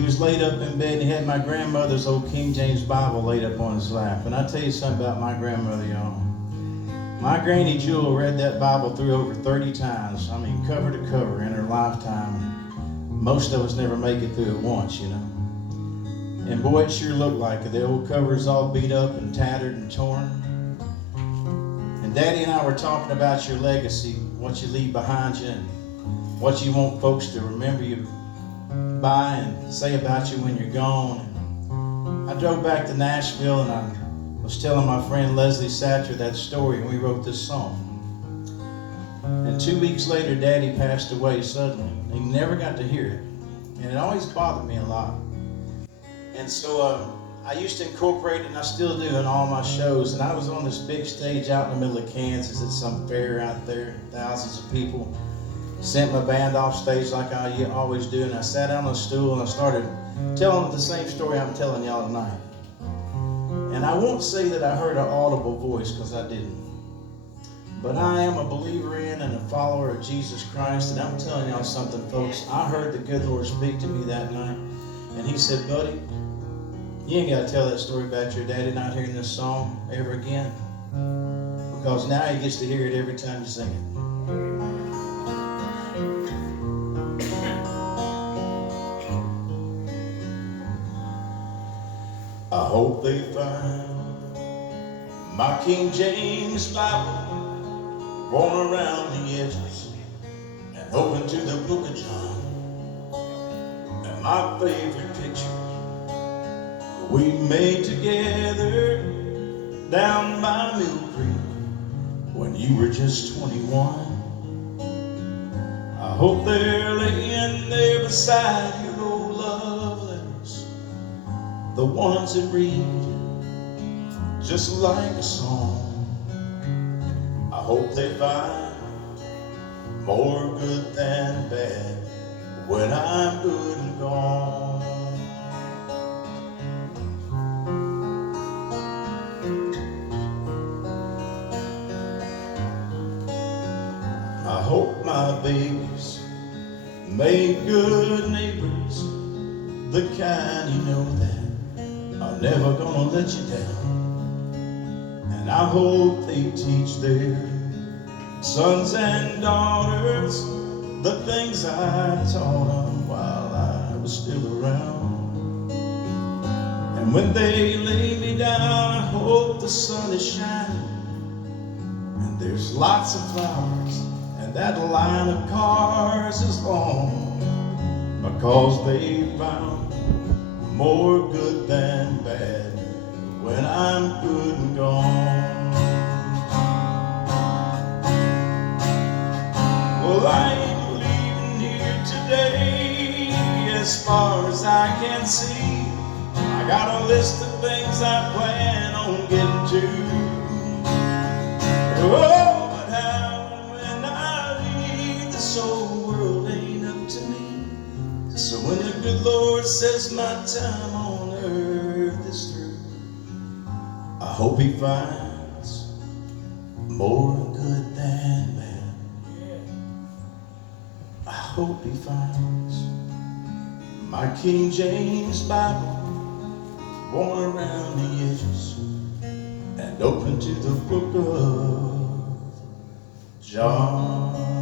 he was laid up in bed, and he had my grandmother's old King James Bible laid up on his lap. And I tell you something about my grandmother, y'all. My Granny Jewell read that Bible through over 30 times. I mean, cover to cover in her lifetime. And most of us never make it through it once, you know. And boy, it sure looked like it. The old cover's all beat up and tattered and torn. And Daddy and I were talking about your legacy, what you leave behind you, and what you want folks to remember you by and say about you when you're gone. And I drove back to Nashville, and I was telling my friend Leslie Satcher that story, and we wrote this song. And 2 weeks later, Daddy passed away suddenly. He never got to hear it, and it always bothered me a lot. And so I used to incorporate it, and I still do, in all my shows. And I was on this big stage out in the middle of Kansas at some fair out there, thousands of people. Sent my band off stage like I always do, and I sat down on a stool and I started telling the same story I'm telling y'all tonight. And I won't say that I heard an audible voice, because I didn't. But I am a believer in and a follower of Jesus Christ, and I'm telling y'all something, folks. I heard the good Lord speak to me that night, and he said, buddy, you ain't got to tell that story about your daddy not hearing this song ever again, because now he gets to hear it every time you sing it. I hope they find my King James Bible worn around the edges and open to the book of John. And my favorite picture we made together down by Mill Creek when you were just 21. I hope they're laying there beside your old love letters, the ones that read just like a song. I hope they find more good than bad when I'm good and gone. I hope my babies make good neighbors, the kind you know that are never gonna let you down. And I hope they teach their sons and daughters the things I taught them while I was still around. And when they lay me down, I hope the sun is shining and there's lots of flowers and that line of cars is long, because they found more good than bad when I'm good and gone. Well, I ain't leaving here today, as far as I can see. I got a list of things I plan on getting to. Oh, but how and when I leave, this old world ain't up to me. So when the good Lord says my time on earth is through, I hope he finds more good than bad. I hope he finds my King James Bible worn around the edges and open to the book of John.